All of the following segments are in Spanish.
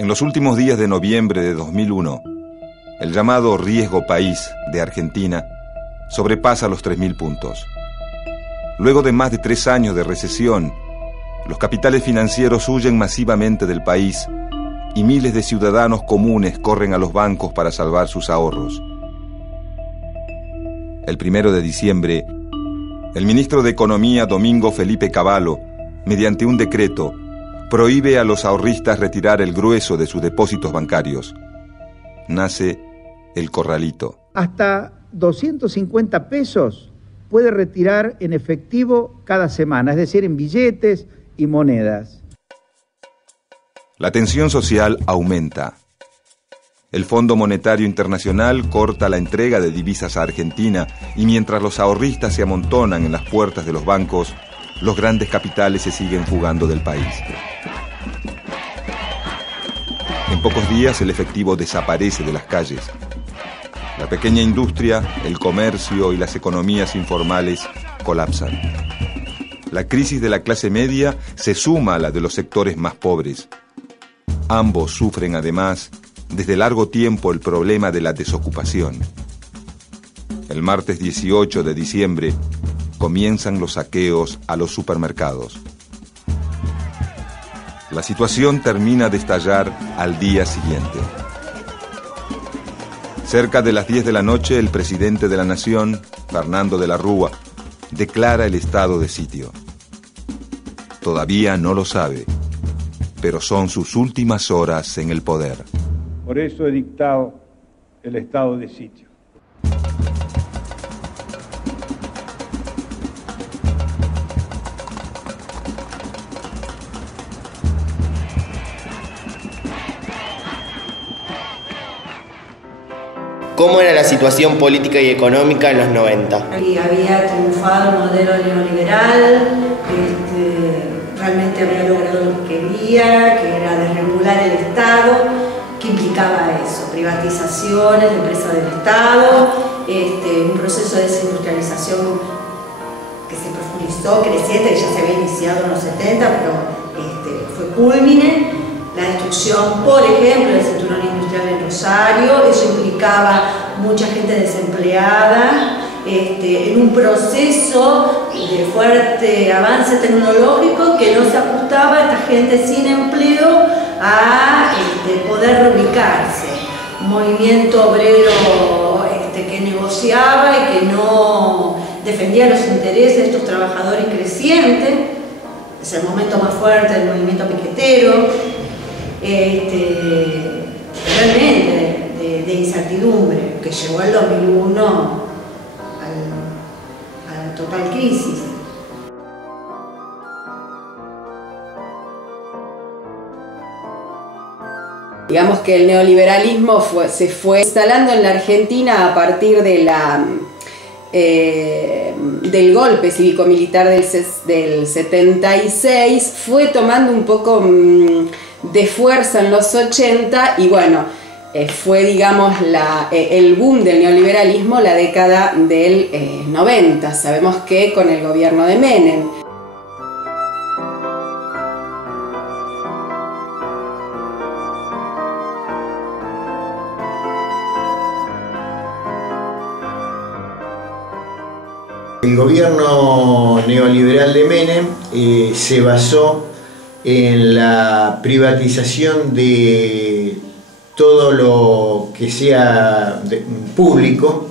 En los últimos días de noviembre de 2001, el llamado riesgo país de Argentina sobrepasa los 3.000 puntos. Luego de más de 3 años de recesión, los capitales financieros huyen masivamente del país y miles de ciudadanos comunes corren a los bancos para salvar sus ahorros. El 1 de diciembre, el ministro de Economía, Domingo Felipe Cavallo, mediante un decreto, prohíbe a los ahorristas retirar el grueso de sus depósitos bancarios. Nace el corralito. Hasta 250 pesos puede retirar en efectivo cada semana, es decir, en billetes y monedas. La tensión social aumenta. El Fondo Monetario Internacional corta la entrega de divisas a Argentina y mientras los ahorristas se amontonan en las puertas de los bancos, los grandes capitales se siguen fugando del país. En pocos días el efectivo desaparece de las calles. La pequeña industria, el comercio y las economías informales colapsan. La crisis de la clase media se suma a la de los sectores más pobres. Ambos sufren además desde largo tiempo el problema de la desocupación. El martes 18 de diciembre comienzan los saqueos a los supermercados. La situación termina de estallar al día siguiente. Cerca de las 10 de la noche, el presidente de la Nación, Fernando de la Rúa, declara el estado de sitio. Todavía no lo sabe, pero son sus últimas horas en el poder. Por eso he dictado el estado de sitio. ¿Cómo era la situación política y económica en los 90? Y había triunfado el modelo neoliberal, realmente había logrado lo que quería, que era desregular el Estado. ¿Qué implicaba eso? Privatizaciones de empresas del Estado, un proceso de desindustrialización que se profundizó, creciente, que ya se había iniciado en los 70, pero fue culmine. La destrucción, por ejemplo, del cinturón industrial en Rosario, eso implicaba mucha gente desempleada, en un proceso de fuerte avance tecnológico que no se ajustaba a esta gente sin empleo a poder reubicarse. Un movimiento obrero que negociaba y que no defendía los intereses de estos trabajadores crecientes. Es el momento más fuerte del movimiento piquetero. Realmente de incertidumbre que llevó al 2001 a la total crisis. Digamos que el neoliberalismo se fue instalando en la Argentina a partir de del golpe cívico-militar del 76, fue tomando un poco de fuerza en los 80 y bueno, fue digamos el boom del neoliberalismo la década del 90. Sabemos que con el gobierno de Menem. El gobierno neoliberal de Menem se basó en la privatización de todo lo que sea público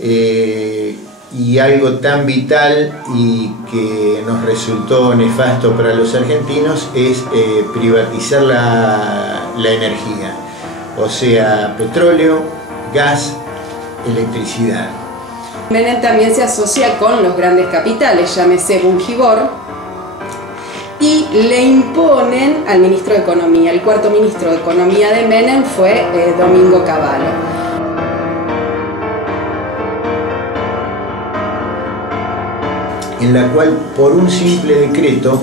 y algo tan vital y que nos resultó nefasto para los argentinos es privatizar la energía, o sea, petróleo, gas, electricidad. Menem también se asocia con los grandes capitales, llámese Bungibor, y le imponen al ministro de Economía. El cuarto ministro de Economía de Menem fue Domingo Cavallo. En la cual, por un simple decreto,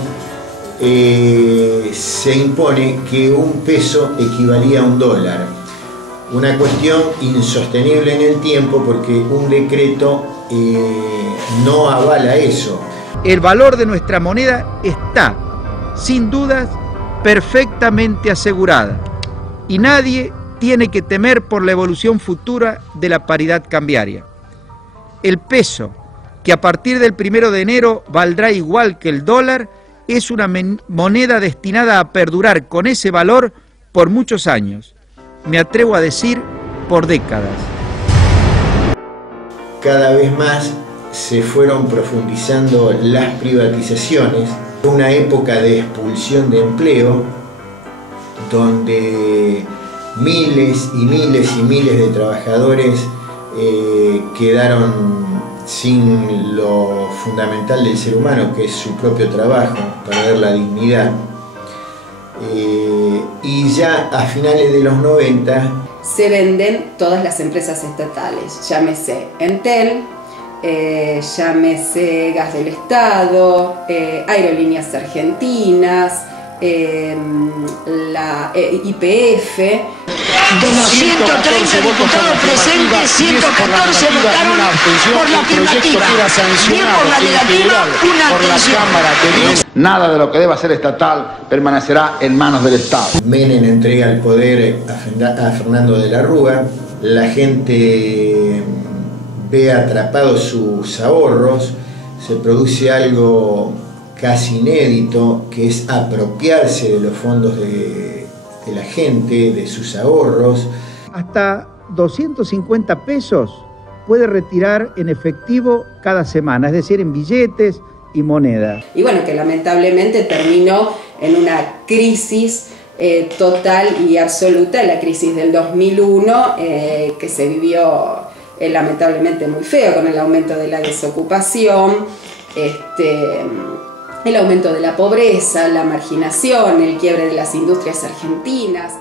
se impone que un peso equivalía a $1. Una cuestión insostenible en el tiempo porque un decreto no avala eso. El valor de nuestra moneda está, sin dudas, perfectamente asegurada. y nadie tiene que temer por la evolución futura de la paridad cambiaria. El peso, que a partir del 1 de enero valdrá igual que el dólar, es una moneda destinada a perdurar con ese valor por muchos años. Me atrevo a decir, por décadas. Cada vez más se fueron profundizando las privatizaciones, una época de expulsión de empleo, donde miles y miles y miles de trabajadores quedaron sin lo fundamental del ser humano, que es su propio trabajo, perder la dignidad. Y ya a finales de los 90 se venden todas las empresas estatales, llámese Entel, llámese Gas del Estado, Aerolíneas Argentinas, la IPF. De los 130 diputados presentes, 114 votaron por la afirmativa, bien por la negativa, una abstención. Nada de lo que deba ser estatal permanecerá en manos del Estado. Menem entrega el poder a Fernando de la Rúa, la gente ve atrapados sus ahorros, se produce algo casi inédito, que es apropiarse de los fondos de la gente, de sus ahorros. Hasta 250 pesos puede retirar en efectivo cada semana, es decir, en billetes y monedas. Y bueno, que lamentablemente terminó en una crisis total y absoluta, la crisis del 2001, que se vivió lamentablemente muy feo, con el aumento de la desocupación, el aumento de la pobreza, la marginación, el quiebre de las industrias argentinas.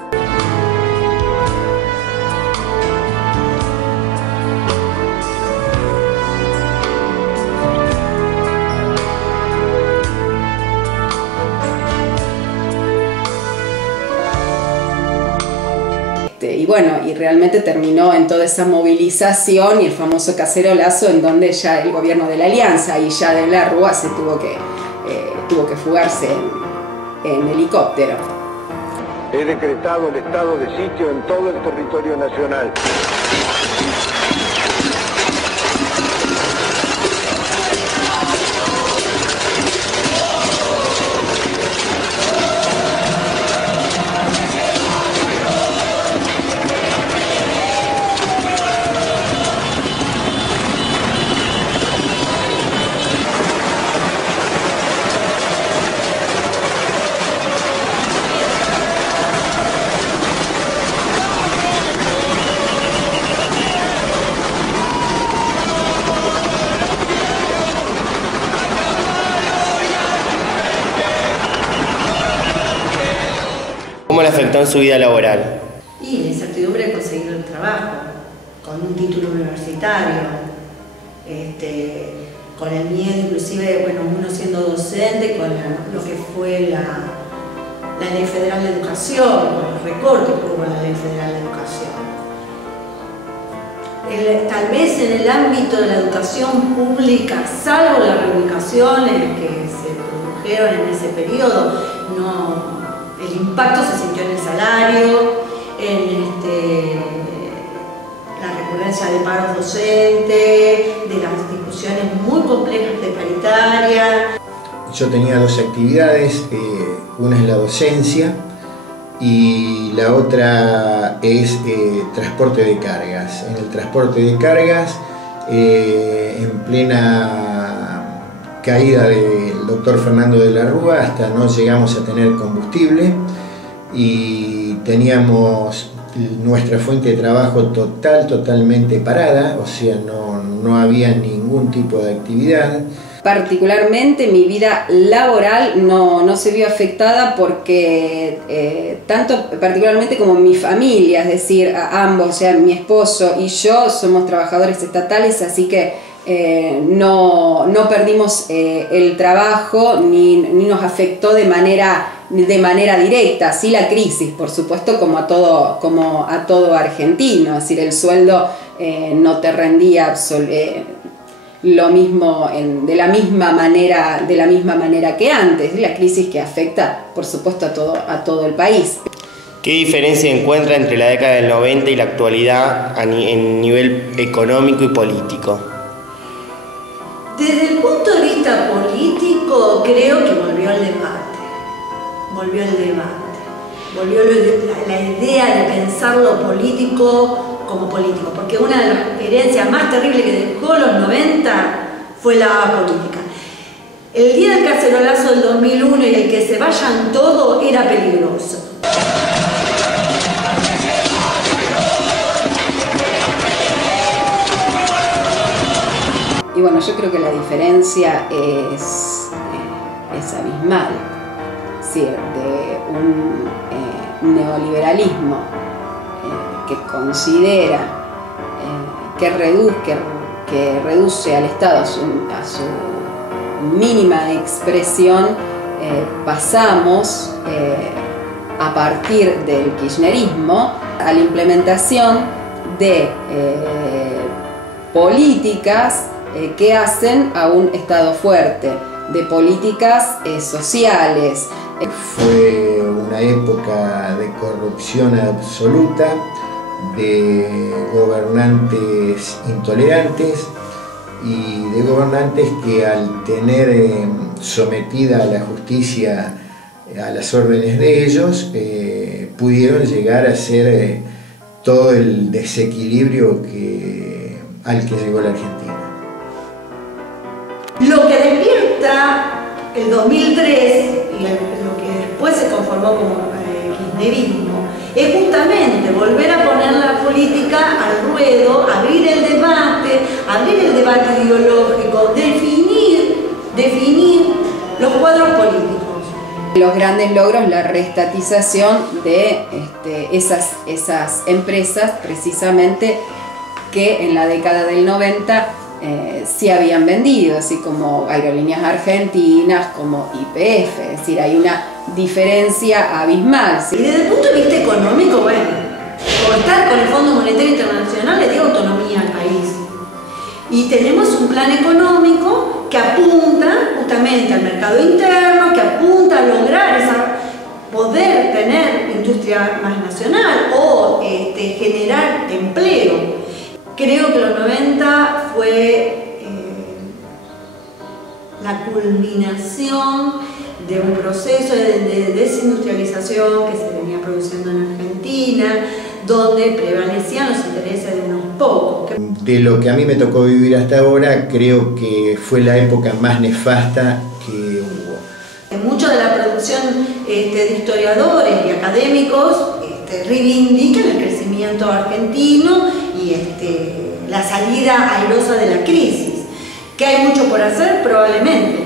Y bueno, y realmente terminó en toda esa movilización y el famoso cacerolazo, en donde ya el gobierno de la Alianza y ya de la Rúa se tuvo que fugarse en helicóptero. He decretado el estado de sitio en todo el territorio nacional. ¿Cómo le afectó en su vida laboral? Y la incertidumbre de conseguir el trabajo, con un título universitario, con el miedo, inclusive, bueno, uno siendo docente, con lo que fue la Ley Federal de Educación, con los recortes que hubo en la Ley Federal de Educación. Tal vez en el ámbito de la educación pública, salvo las reubicaciones que se produjeron en ese periodo, el impacto se sintió en el salario, en la recurrencia de paros docentes, de las discusiones muy complejas de paritaria. Yo tenía dos actividades, una es la docencia y la otra es transporte de cargas. En el transporte de cargas, en plena caída del doctor Fernando de la Rúa, hasta no llegamos a tener combustible y teníamos nuestra fuente de trabajo totalmente parada, o sea, no había ningún tipo de actividad. Particularmente mi vida laboral no se vio afectada porque tanto particularmente como mi familia, es decir, ambos, o sea, mi esposo y yo somos trabajadores estatales, así que no perdimos el trabajo ni nos afectó de manera directa, sí la crisis, por supuesto, como a todo argentino, es decir, el sueldo no te rendía lo mismo de la misma manera que antes, la crisis que afecta, por supuesto, a todo el país. ¿Qué diferencia encuentra entre la década del 90 y la actualidad en nivel económico y político? Desde el punto de vista político, creo que volvió el debate. Volvió la idea de pensar lo político como político, porque una de las herencias más terribles que dejó los 90 fue la política. El día del cacerolazo del 2001 y el que se vayan todos era peligroso. Y bueno, yo creo que la diferencia es abismal, es decir, de un neoliberalismo que considera que reduce al Estado a su mínima expresión, pasamos a partir del kirchnerismo a la implementación de políticas que hacen a un Estado fuerte, de políticas sociales. Fue una época de corrupción absoluta, de gobernantes intolerantes y de gobernantes que al tener sometida a la justicia a las órdenes de ellos, pudieron llegar a ser todo el desequilibrio al que llegó la Argentina. Lo que despierta el 2003 y lo que después se conformó como kirchnerismo es justamente volver a poner la política al ruedo, abrir el debate ideológico, definir los cuadros políticos. Los grandes logros, la reestatización de esas empresas precisamente que en la década del 90 sí habían vendido, así como Aerolíneas Argentinas, como YPF, es decir, hay una diferencia abismal. ¿Sí? Y desde el punto de vista económico, bueno, por estar con el Fondo Monetario Internacional le dio autonomía al país. Y tenemos un plan económico que apunta justamente al mercado interno, que apunta a lograr poder tener industria más nacional o generar empleo. Creo que los 90 fue la culminación de un proceso de desindustrialización que se venía produciendo en Argentina, donde prevalecían los intereses de unos pocos. De lo que a mí me tocó vivir hasta ahora, creo que fue la época más nefasta que hubo. Mucho de la producción de historiadores y académicos reivindican el crecimiento argentino y la salida airosa de la crisis. ¿Que hay mucho por hacer? Probablemente.